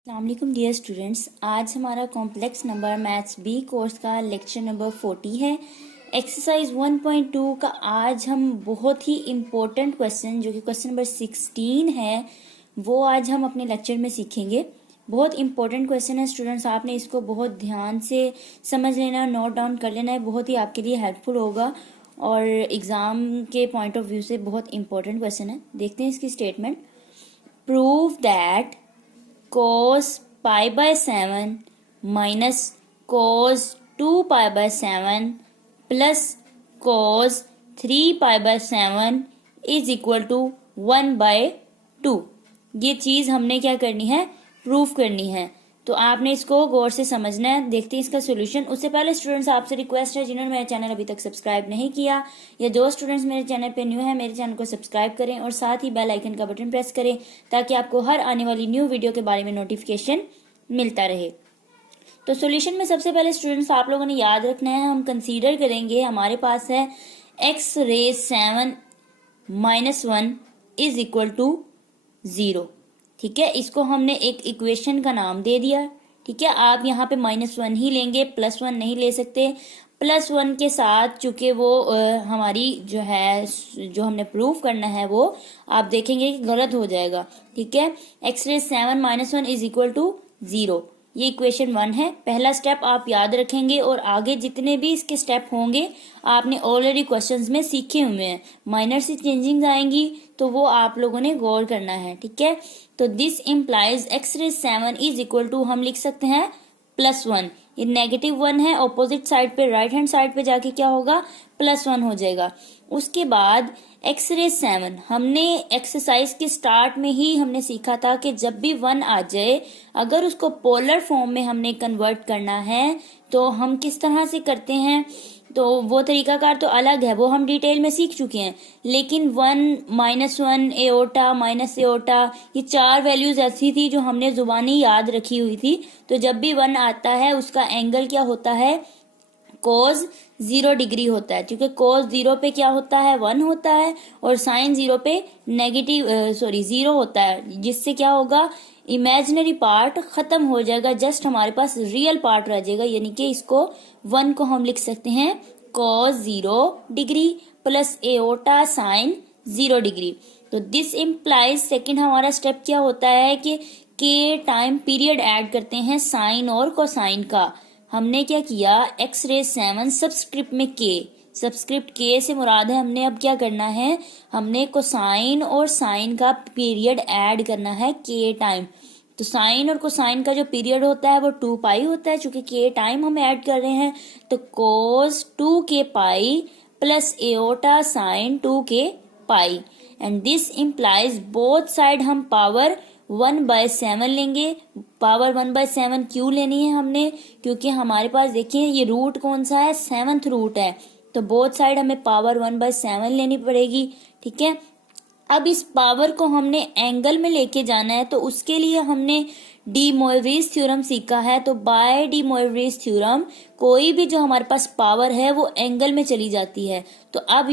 अस्सलामुअलैकुम dear students, आज हमारा complex number maths B course का लेक्चर नंबर 40 है। एक्सरसाइज 1.2 का आज हम बहुत ही इम्पोर्टेंट क्वेश्चन जो कि क्वेश्चन नंबर 16 है वो आज हम अपने लेक्चर में सीखेंगे। बहुत इंपॉर्टेंट क्वेश्चन है स्टूडेंट्स, आपने इसको बहुत ध्यान से समझ लेना, नोट डाउन कर लेना है, बहुत ही आपके लिए हेल्पफुल होगा और एग्जाम के पॉइंट ऑफ व्यू से बहुत इंपॉर्टेंट क्वेश्चन है। देखते हैं इसकी statement. Prove that cos pi by 7 minus cos 2 pi by 7 plus cos 3 pi by 7 is equal to 1 by 2। ये चीज हमने क्या करनी है, प्रूफ करनी है। तो आपने इसको गौर से समझना है। देखते हैं इसका सोल्यूशन। उससे पहले स्टूडेंट्स आपसे रिक्वेस्ट है, जिन्होंने मेरा चैनल अभी तक सब्सक्राइब नहीं किया या जो स्टूडेंट्स मेरे चैनल पे न्यू है, मेरे चैनल को सब्सक्राइब करें और साथ ही बेल आइकन का बटन प्रेस करें ताकि आपको हर आने वाली न्यू वीडियो के बारे में नोटिफिकेशन मिलता रहे। तो सोल्यूशन में सबसे पहले स्टूडेंट्स आप लोगों ने याद रखना है, हम कंसीडर करेंगे हमारे पास है x raise 7 minus 1 is equal to 0। ठीक है, इसको हमने एक इक्वेशन का नाम दे दिया। ठीक है, आप यहाँ पे -1 ही लेंगे, +1 नहीं ले सकते। +1 के साथ चूंकि वो हमारी जो है, जो हमने प्रूफ करना है वो आप देखेंगे कि गलत हो जाएगा। ठीक है, x raise 7 minus 1 is equal to 0, ये इक्वेशन 1 है। पहला स्टेप आप याद रखेंगे और आगे जितने भी इसके स्टेप होंगे आपने ऑलरेडी क्वेश्चंस में सीखे हुए हैं। माइनर सी चेंजिंग आएंगी तो वो आप लोगों ने गौर करना है। ठीक है, तो this implies x raise 7 is equal to, हम लिख सकते हैं +1। ये -1 है, ऑपोजिट साइड पे राइट हैंड साइड पे जाके क्या होगा, +1 हो जाएगा। उसके बाद एक्स रेज 7 हमने एक्सरसाइज के स्टार्ट में ही हमने सीखा था कि जब भी 1 आ जाए, अगर उसको पोलर फॉर्म में हमने कन्वर्ट करना है तो हम किस तरह से करते हैं, तो वो तरीकाकार तो अलग है, वो हम डिटेल में सीख चुके हैं। लेकिन 1, -1, एओटा, माइनस एओटा, ये 4 वैल्यूज ऐसी थी जो हमने जुबानी याद रखी हुई थी। तो जब भी 1 आता है उसका एंगल क्या होता है, cos 0 डिग्री होता है, क्योंकि cos 0 पे क्या होता है, 1 होता है और sin 0 पे जीरो होता है, जिससे क्या होगा, इमेजिनरी पार्ट खत्म हो जाएगा, जस्ट हमारे पास रियल पार्ट रह जाएगा। यानी कि इसको 1 को हम लिख सकते हैं cos 0 degree plus aorta sin 0 degree. तो दिस इम्प्लाइज, सेकेंड हमारा स्टेप क्या होता है कि के टाइम पीरियड ऐड करते हैं साइन और कोसाइन का। हमने क्या किया, एक्स रेज 7 सबस्क्रिप्ट में के, सबस्क्रिप्ट के से मुराद है हमने अब क्या करना है, हमने कोसाइन और साइन का पीरियड ऐड करना है के टाइम। तो साइन और कोसाइन का जो पीरियड होता है वो 2 पाई होता है, चूंकि के टाइम हम ऐड कर रहे हैं। तो कोस 2 के पाई प्लस एओटा साइन 2 के pi, and this implies both side हम पावर 1/7 लेंगे। पावर 1/7 क्यों लेनी है हमने, क्योंकि हमारे पास देखिए ये रूट कौन सा है, 7th रूट है, तो बोथ साइड हमें पावर 1/7 लेनी पड़ेगी। ठीक है, अब इस पावर को हमने एंगल में लेके जाना है, तो उसके लिए हमने डी मोइवरीज थ्योरम सीखा है। तो बाय डी मोइवरीज थ्योरम कोई भी जो हमारे पास पावर है वो एंगल में चली जाती है। तो अब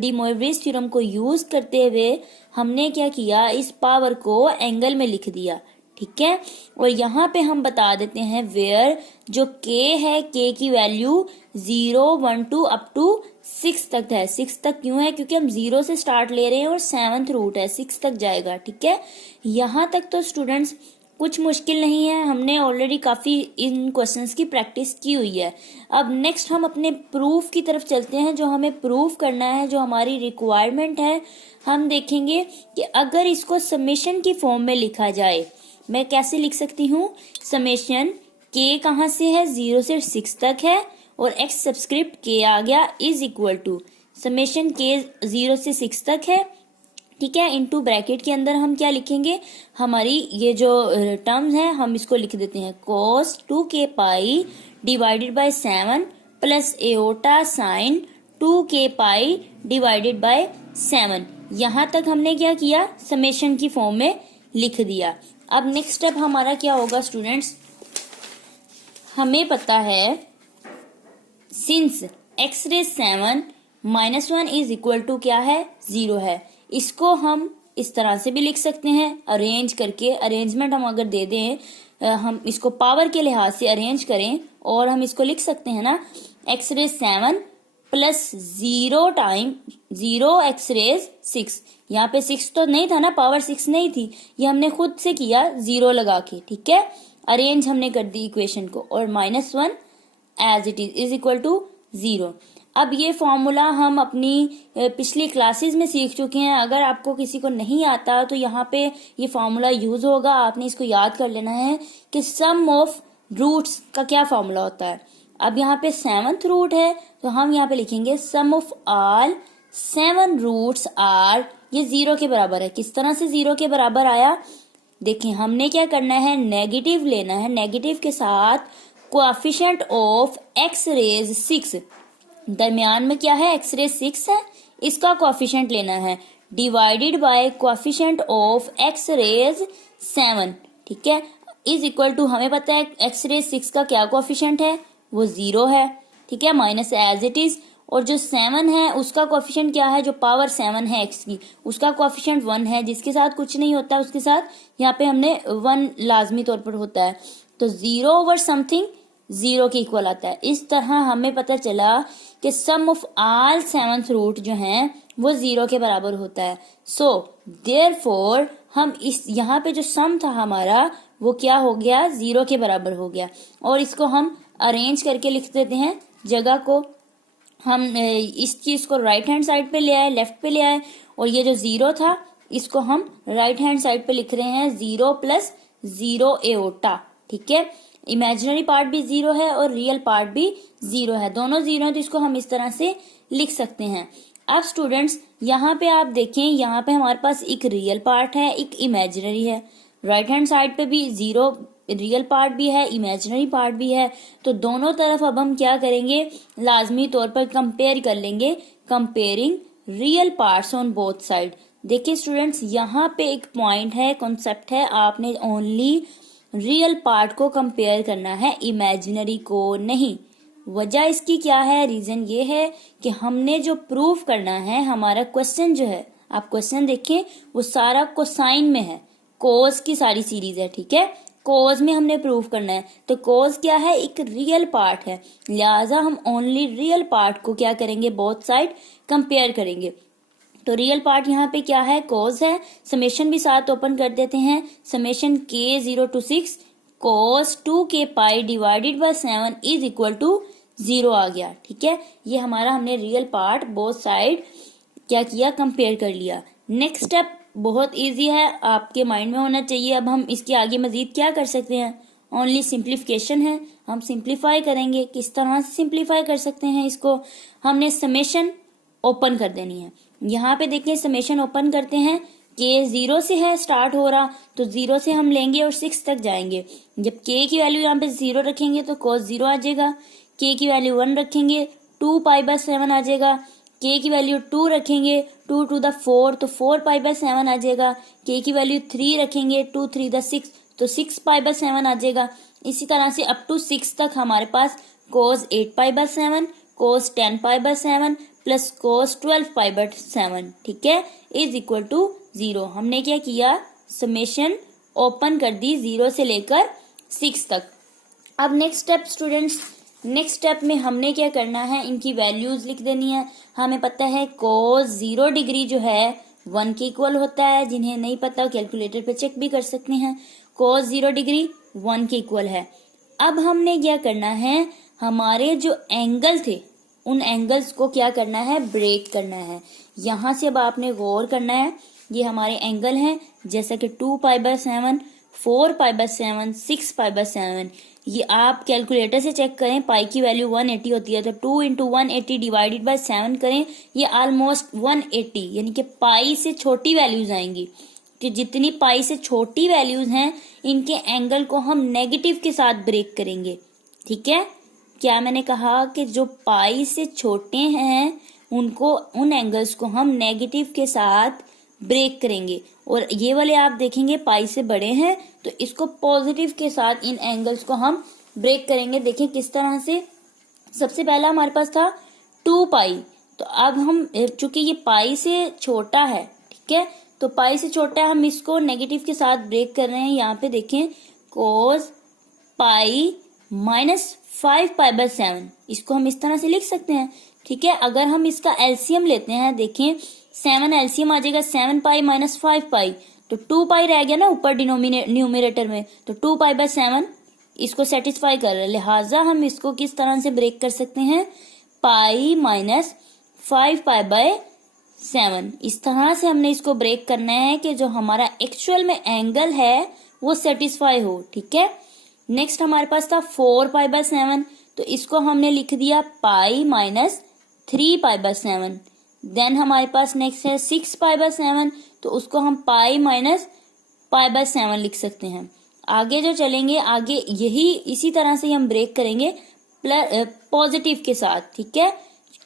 डी मोइवरीज थ्योरम को यूज करते हुए हमने क्या किया, इस पावर को एंगल में लिख दिया। ठीक है, और यहाँ पे हम बता देते हैं वेयर जो के है, के की वैल्यू 0, 1, 2 अप टू 6 तक है। 6 तक क्यों है, क्योंकि हम 0 से स्टार्ट ले रहे हैं और 7th रूट है, 6 तक जाएगा। ठीक है, यहाँ तक तो स्टूडेंट्स कुछ मुश्किल नहीं है, हमने ऑलरेडी काफी इन क्वेश्चंस की प्रैक्टिस की हुई है। अब नेक्स्ट हम अपने प्रूफ की तरफ चलते हैं। जो हमें प्रूफ करना है, जो हमारी रिक्वायरमेंट है, हम देखेंगे कि अगर इसको समेशन की फॉर्म में लिखा जाए, मैं कैसे लिख सकती हूँ, समेशन के कहाँ से है, 0 से 6 तक है और एक्स सब्सक्रिप्ट के आ गया इज इक्वल टू समेशन के 0 से 6 तक है। ठीक है, इनटू ब्रैकेट के अंदर हम क्या लिखेंगे, हमारी ये जो टर्म्स हैं हम इसको लिख देते हैं cos 2 के pi divided by 7 plus iota sine 2 के पाई डिवाइडेड बाय 7। यहाँ तक हमने क्या किया, समेशन की फॉर्म में लिख दिया। अब नेक्स्ट स्टेप हमारा क्या होगा स्टूडेंट्स, हमें पता है since x raise 7 -1 is equal to क्या है, 0 है, इसको हम इस तरह से भी लिख सकते हैं अरेंज करके। अरेंजमेंट हम अगर दे दें, हम इसको पावर के लिहाज से अरेंज करें और हम इसको लिख सकते हैं ना, x raise 7 plus 0 time 0 x raise 6। यहाँ पे 6 तो नहीं था ना, पावर 6 नहीं थी, ये हमने खुद से किया 0 लगा के, ठीक है। अरेंज हमने कर दी इक्वेशन को, और -1 as it is equal to 0। अब ये फॉर्मूला हम अपनी पिछली क्लासेस में सीख चुके हैं। अगर आपको किसी को नहीं आता तो यहाँ पे ये फॉर्मूला यूज होगा, आपने इसको याद कर लेना है कि सम ऑफ रूट्स का क्या फॉर्मूला होता है। अब यहाँ पे 7th रूट है तो हम यहाँ पे लिखेंगे सम ऑफ ऑल 7 रूट्स आर, ये 0 के बराबर है। किस तरह से 0 के बराबर आया, देखिए हमने क्या करना है, नेगेटिव लेना है, नेगेटिव के साथ कोएफिशिएंट ऑफ एक्स रेज 6, दरमियान में क्या है एक्स रेज 6 है, इसका कोएफिशिएंट लेना है, divided by coefficient of x raise 7, ठीक है, इज इक्वल टू, हमें पता है एक्स रेज 6 का क्या कोएफिशिएंट है, वो 0 है, ठीक है, माइनस एज इट इज। और जो 7 है उसका कोएफिशिएंट क्या है, जो पावर 7 है एक्स की, उसका कोएफिशिएंट 1 है, जिसके साथ कुछ नहीं होता उसके साथ यहाँ पे हमने 1 लाजमी तौर पर होता है, तो 0 ओवर समथिंग 0 के इक्वल आता है। इस तरह हमें पता चला कि सम ऑफ ऑल 7th रूट जो हैं वो 0 के बराबर होता है। सो देयरफॉर हम इस यहाँ पे जो सम था हमारा वो क्या हो गया, 0 के बराबर हो गया। और इसको हम अरेंज करके लिख देते हैं, जगह को हम इस चीज को राइट हैंड साइड पे ले आए, लेफ्ट पे ले आए, और ये जो 0 था इसको हम राइट हैंड साइड पे लिख रहे हैं 0 प्लस 0 एओटा, ठीक है। इमेजिनरी पार्ट भी 0 है और रियल पार्ट भी 0 है, दोनों 0 है, तो इसको हम इस तरह से लिख सकते हैं। अब स्टूडेंट्स यहाँ पे आप देखें, यहाँ पे हमारे पास एक रियल पार्ट है, एक इमेजिनरी है, राइट हैंड साइड पे भी 0 रियल पार्ट भी है, इमेजिनरी पार्ट भी है, तो दोनों तरफ अब हम क्या करेंगे, लाजमी तौर पर कंपेयर कर लेंगे, comparing real parts on both side. देखिए स्टूडेंट्स, यहाँ पे एक पॉइंट है, कॉन्सेप्ट है, आपने ओनली रियल पार्ट को कंपेयर करना है, इमेजिनरी को नहीं। वजह इसकी क्या है, रीजन ये है कि हमने जो प्रूव करना है, हमारा क्वेश्चन जो है, आप क्वेश्चन देखें वो सारा कोसाइन में है, कोस की सारी सीरीज है, ठीक है, कोस में हमने प्रूव करना है, तो कोस क्या है, एक रियल पार्ट है, लिहाजा हम ओनली रियल पार्ट को क्या करेंगे, बोथ साइड कंपेयर करेंगे। तो रियल पार्ट यहाँ पे क्या है, कोस है, समेशन भी साथ ओपन कर देते हैं, summation k 0 to 6 cos 2k pi divided by 7 is equal to 0 आ गया, ठीक है। ये हमारा हमने रियल पार्ट बोथ साइड क्या किया, कंपेयर कर लिया। नेक्स्ट स्टेप बहुत इजी है, आपके माइंड में होना चाहिए। अब हम इसके आगे मजीद क्या कर सकते हैं, ओनली सिंप्लीफिकेशन है, हम सिंप्लीफाई करेंगे। किस तरह से सिंप्लीफाई कर सकते हैं इसको, हमने समेशन ओपन कर देनी है। यहाँ पे देखिए समेशन ओपन करते हैं, k 0 से है स्टार्ट हो रहा, तो 0 से हम लेंगे और 6 तक जाएंगे। जब k की वैल्यू यहाँ पे 0 रखेंगे तो cos 0 आ जाएगा, k की वैल्यू 1 रखेंगे 2 पाई बाय 7 आ जाएगा, k की वैल्यू 2 रखेंगे 2 to the 4 तो 4 पाई बाय 7 आ जाएगा, k की वैल्यू 3 रखेंगे 2 3 the 6 तो 6 पाई बाय 7 आ जाएगा। इसी तरह से अप टू 6 तक हमारे पास cos 8 pi by 7, cos 10 pi by 7 plus cos 12 pi by 7, ठीक है, इज इक्वल टू 0। हमने क्या किया, समेशन ओपन कर दी 0 से लेकर 6 तक। अब next step students, next step में हमने क्या करना है, इनकी वैल्यूज लिख देनी है। हमें पता है cos 0 डिग्री जो है 1 के इक्वल होता है, जिन्हें नहीं पता कैलकुलेटर पे चेक भी कर सकते हैं, cos 0 डिग्री 1 के इक्वल है। अब हमने क्या करना है, हमारे जो एंगल थे उन एंगल्स को क्या करना है, ब्रेक करना है। यहाँ से अब आपने गौर करना है, ये हमारे एंगल हैं, जैसा कि 2 pi by 7, 4 pi by 7, 6 pi by 7। ये आप कैलकुलेटर से चेक करें, पाई की वैल्यू 180 होती है, तो 2 इंटू 180 डिवाइडेड बाय 7 करें, ये ऑलमोस्ट 180, यानी कि पाई से छोटी वैल्यूज आएंगी। तो जितनी पाई से छोटी वैल्यूज हैं, इनके एंगल को हम नेगेटिव के साथ ब्रेक करेंगे, ठीक है। क्या मैंने कहा कि जो पाई से छोटे हैं उनको, उन एंगल्स को हम नेगेटिव के साथ ब्रेक करेंगे, और ये वाले आप देखेंगे पाई से बड़े हैं तो इसको पॉजिटिव के साथ इन एंगल्स को हम ब्रेक करेंगे। देखें किस तरह से, सबसे पहला हमारे पास था 2 पाई, तो अब हम चूंकि ये पाई से छोटा है, ठीक है, तो पाई से छोटा है, हम इसको नेगेटिव के साथ ब्रेक कर रहे हैं। यहाँ पे देखें कोस पाई माइनस 5 पाई/7, इसको हम इस तरह से लिख सकते हैं। ठीक है, अगर हम इसका एलसीएम लेते हैं, देखें 7 एलसीएम आ जाएगा 7 पाई माइनस 5 पाई, तो 2 पाई रह गया ना ऊपर न्यूमिनेटर में, तो 2 पाई/7 इसको सेटिस्फाई कर रहा है। लिहाजा हम इसको किस तरह से ब्रेक कर सकते हैं, पाई माइनस 5 पाई/7, इस तरह से हमने इसको ब्रेक करना है कि जो हमारा एक्चुअल में एंगल है वो सेटिस्फाई हो। ठीक है, नेक्स्ट हमारे पास था 4 पाई/7, तो इसको हमने लिख दिया पाई माइनस 3 पाई/7। देन हमारे पास नेक्स्ट है 6 पाई/7, तो उसको हम पाई माइनस पाई/7 लिख सकते हैं। आगे जो चलेंगे, आगे यही इसी तरह से हम ब्रेक करेंगे पॉजिटिव के साथ। ठीक है,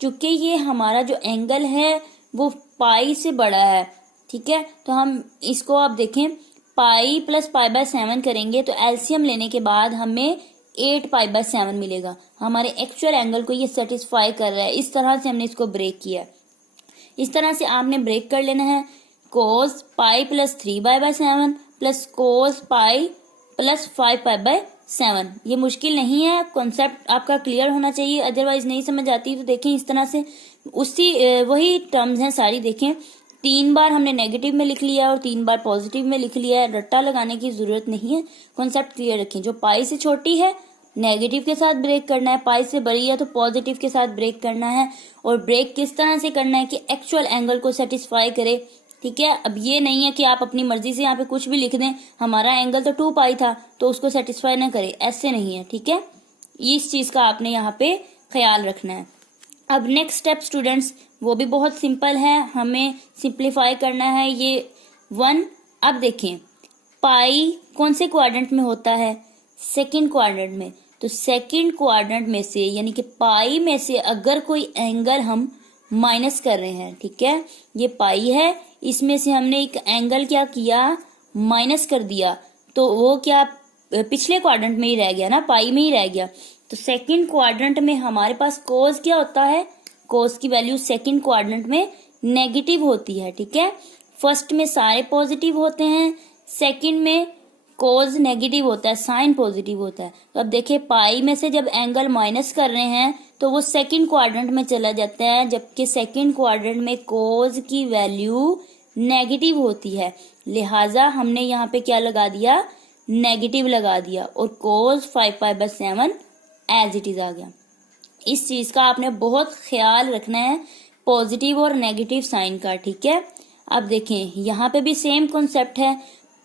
क्योंकि ये हमारा जो एंगल है वो पाई से बड़ा है। ठीक है, तो हम इसको आप देखें पाई प्लस पाई/7 करेंगे तो एलसीएम लेने के बाद हमें 8 पाई/7 मिलेगा। हमारे एक्चुअल एंगल को ये सेटिस्फाई कर रहा है। इस तरह से हमने इसको ब्रेक किया। इस तरह से आपने ब्रेक कर लेना है कोस पाई प्लस 3 पाई/7 प्लस कोस पाई प्लस 5 पाई/7। ये मुश्किल नहीं है, कॉन्सेप्ट आपका क्लियर होना चाहिए, अदरवाइज नहीं समझ आती तो देखें इस तरह से वही टर्म्स हैं सारी। देखें 3 बार हमने नेगेटिव में लिख लिया और 3 बार पॉजिटिव में लिख लिया है, रट्टा लगाने की जरूरत नहीं है, कॉन्सेप्ट क्लियर रखें। जो पाई से छोटी है नेगेटिव के साथ ब्रेक करना है, पाई से बड़ी है तो पॉजिटिव के साथ ब्रेक करना है। और ब्रेक किस तरह से करना है कि एक्चुअल एंगल को सेटिस्फाई करे। ठीक है, अब ये नहीं है कि आप अपनी मर्जी से यहाँ पे कुछ भी लिख दें, हमारा एंगल तो 2 पाई था तो उसको सेटिस्फाई ना करे, ऐसे नहीं है। ठीक है, इस चीज का आपने यहाँ पे ख्याल रखना है। अब नेक्स्ट स्टेप स्टूडेंट्स, वो भी बहुत सिंपल है, हमें सिंप्लीफाई करना है ये 1। अब देखें पाई कौन से क्वाड्रेंट में होता है, सेकंड क्वाड्रेंट में, तो सेकंड क्वाड्रेंट में से यानी कि पाई में से अगर कोई एंगल हम माइनस कर रहे हैं, ठीक है, ये पाई है, इसमें से हमने एक एंगल क्या किया, माइनस कर दिया, तो वो क्या पिछले क्वाड्रेंट में ही रह गया ना, पाई में ही रह गया। तो सेकंड क्वाड्रेंट में हमारे पास कोस क्या होता है, कोस की वैल्यू सेकंड क्वाड्रेंट में नेगेटिव होती है। ठीक है, फर्स्ट में सारे पॉजिटिव होते हैं, सेकंड में कोस नेगेटिव होता है, साइन पॉजिटिव होता है। तो अब देखिए पाई में से जब एंगल माइनस कर रहे हैं तो वो सेकंड क्वाड्रेंट में चला जाता है, जबकि सेकंड क्वाड्रेंट में कोस की वैल्यू नेगेटिव होती है। लिहाजा हमने यहाँ पे क्या लगा दिया, नेगेटिव लगा दिया, और कोस 5 पाई/7 एज इट इज आ गया। इस चीज का आपने बहुत ख्याल रखना है, पॉजिटिव और नेगेटिव साइन का। ठीक है, अब देखें यहाँ पे भी सेम कॉन्सेप्ट है,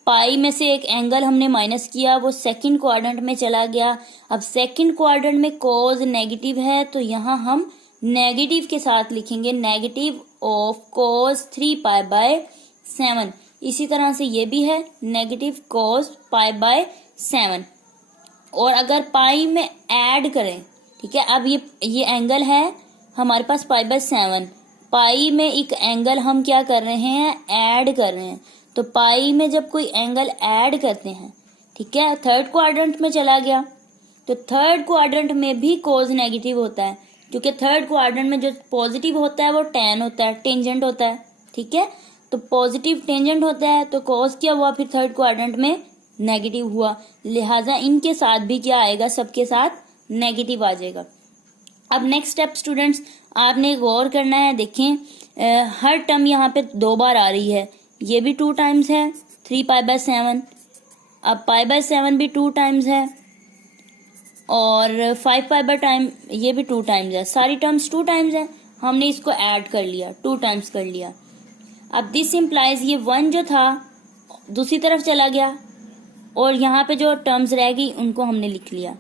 पाई में से एक एंगल हमने माइनस किया, वो सेकंड क्वाड्रेंट में चला गया। अब सेकंड क्वाड्रेंट में कोस नेगेटिव है तो यहाँ हम नेगेटिव के साथ लिखेंगे नेगेटिव ऑफ कोस 3 पाई/7। इसी तरह से ये भी है नेगेटिव कोस पाई/7। और अगर पाई में ऐड करें, ठीक है, अब ये एंगल है हमारे पास पाई/7, पाई में एक एंगल हम क्या कर रहे हैं, ऐड कर रहे हैं। तो पाई में जब कोई एंगल ऐड करते हैं, ठीक है, थर्ड क्वाड्रेंट में चला गया, तो थर्ड क्वाड्रेंट में भी कोस नेगेटिव होता है, क्योंकि थर्ड क्वाड्रेंट में जो पॉजिटिव होता है वो टैन होता है, टेंजेंट होता है। ठीक है, तो पॉजिटिव टेंजेंट होता है तो कोस क्या हुआ, फिर थर्ड क्वाड्रेंट में नेगेटिव हुआ। लिहाजा इनके साथ भी क्या आएगा, सबके साथ नेगेटिव आ जाएगा। अब नेक्स्ट स्टेप स्टूडेंट्स, आपने गौर करना है, देखें हर टर्म यहाँ पे 2 बार आ रही है, ये भी 2 टाइम्स है 3 पाई/7, अब पाई/7 भी 2 टाइम्स है, और 5 पाई/टाइम ये भी 2 टाइम्स है, सारी टर्म्स 2 टाइम्स है। हमने इसको ऐड कर लिया, 2 टाइम्स कर लिया। अब दिस इम्प्लाइज ये 1 जो था दूसरी तरफ चला गया, और यहाँ पे जो टर्म्स रह गई उनको हमने लिख लिया।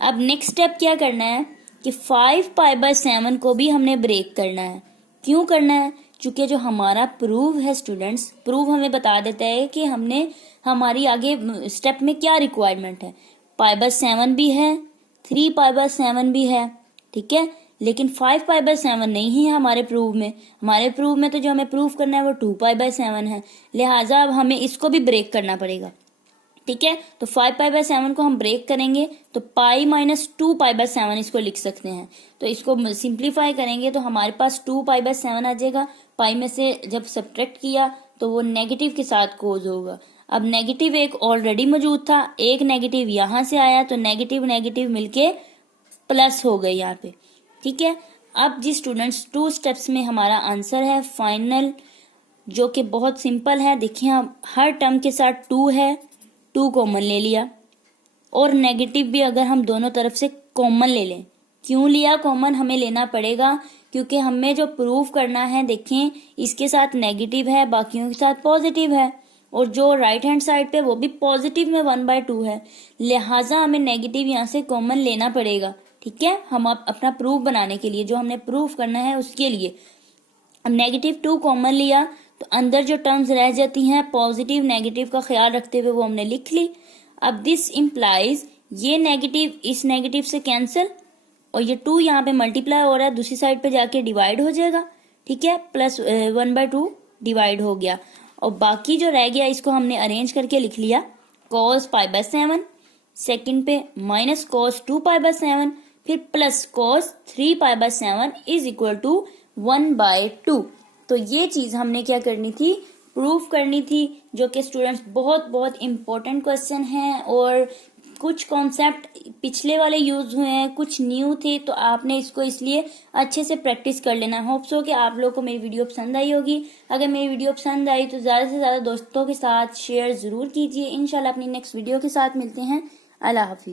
अब नेक्स्ट स्टेप क्या करना है कि 5 पाई/7 को भी हमने ब्रेक करना है। क्यों करना है, क्योंकि जो हमारा प्रूव है स्टूडेंट्स, प्रूव हमें बता देता है कि हमने हमारी आगे स्टेप में क्या रिक्वायरमेंट है। पाई/7 भी है, 3 पाई/7 भी है, ठीक है, लेकिन 5 पाई/7 नहीं है हमारे प्रूव में। हमारे प्रूव में तो जो हमें प्रूव करना है वो 2 पाई/7 है। लिहाजा अब हमें इसको भी ब्रेक करना पड़ेगा। ठीक है, तो 5 पाई/7 को हम ब्रेक करेंगे तो पाई माइनस 2 पाई/7 इसको लिख सकते हैं। तो इसको सिंप्लीफाई करेंगे तो हमारे पास 2 पाई/7 आ जाएगा। पाई में से जब सब्ट्रैक्ट किया तो वो नेगेटिव के साथ कोज होगा। अब नेगेटिव एक ऑलरेडी मौजूद था, एक नेगेटिव यहाँ से आया, तो नेगेटिव नेगेटिव मिलके प्लस हो गए यहाँ पे। ठीक है, अब जी स्टूडेंट्स 2 स्टेप्स में हमारा आंसर है फाइनल, जो कि बहुत सिंपल है। देखिए अब हर टर्म के साथ 2 है, 2 कॉमन ले लिया, और नेगेटिव भी अगर हम दोनों तरफ से कॉमन ले लें। क्यों लिया कॉमन? हमें लेना पड़ेगा क्योंकि हमें जो प्रूव करना है, देखें इसके साथ नेगेटिव है, बाकियों के साथ पॉजिटिव है, और जो राइट हैंड साइड पे वो भी पॉजिटिव में 1/2 है, लिहाजा हमें नेगेटिव यहाँ से कॉमन लेना पड़ेगा। ठीक है, हम अपना प्रूफ बनाने के लिए, जो हमने प्रूफ करना है उसके लिए। अब नेगेटिव 2 कॉमन लिया तो अंदर जो टर्म्स रह जाती हैं पॉजिटिव नेगेटिव का ख्याल रखते हुए वो हमने लिख ली। अब दिस इम्प्लाइज ये नेगेटिव इस नेगेटिव से कैंसिल, और ये 2 यहाँ पे मल्टीप्लाई हो रहा है, दूसरी साइड पे जाके डिवाइड हो जाएगा। ठीक है, प्लस 1/2 डिवाइड हो गया, और बाकी जो रह गया इसको हमने अरेंज करके लिख लिया। cos π/7, सेकंड पे माइनस cos 2π/7, फिर plus cos 3π/7 is equal to 1/2। तो ये चीज हमने क्या करनी थी, प्रूफ करनी थी, जो कि स्टूडेंट्स बहुत बहुत इंपॉर्टेंट क्वेश्चन है, और कुछ कॉन्सेप्ट पिछले वाले यूज हुए हैं, कुछ न्यू थे, तो आपने इसको इसलिए अच्छे से प्रैक्टिस कर लेना। होप्स हो कि आप लोगों को मेरी वीडियो पसंद आई होगी। अगर मेरी वीडियो पसंद आई तो ज़्यादा से ज़्यादा दोस्तों के साथ शेयर ज़रूर कीजिए। इंशाल्लाह अपनी नेक्स्ट वीडियो के साथ मिलते हैं। अल्लाह हाफिज़।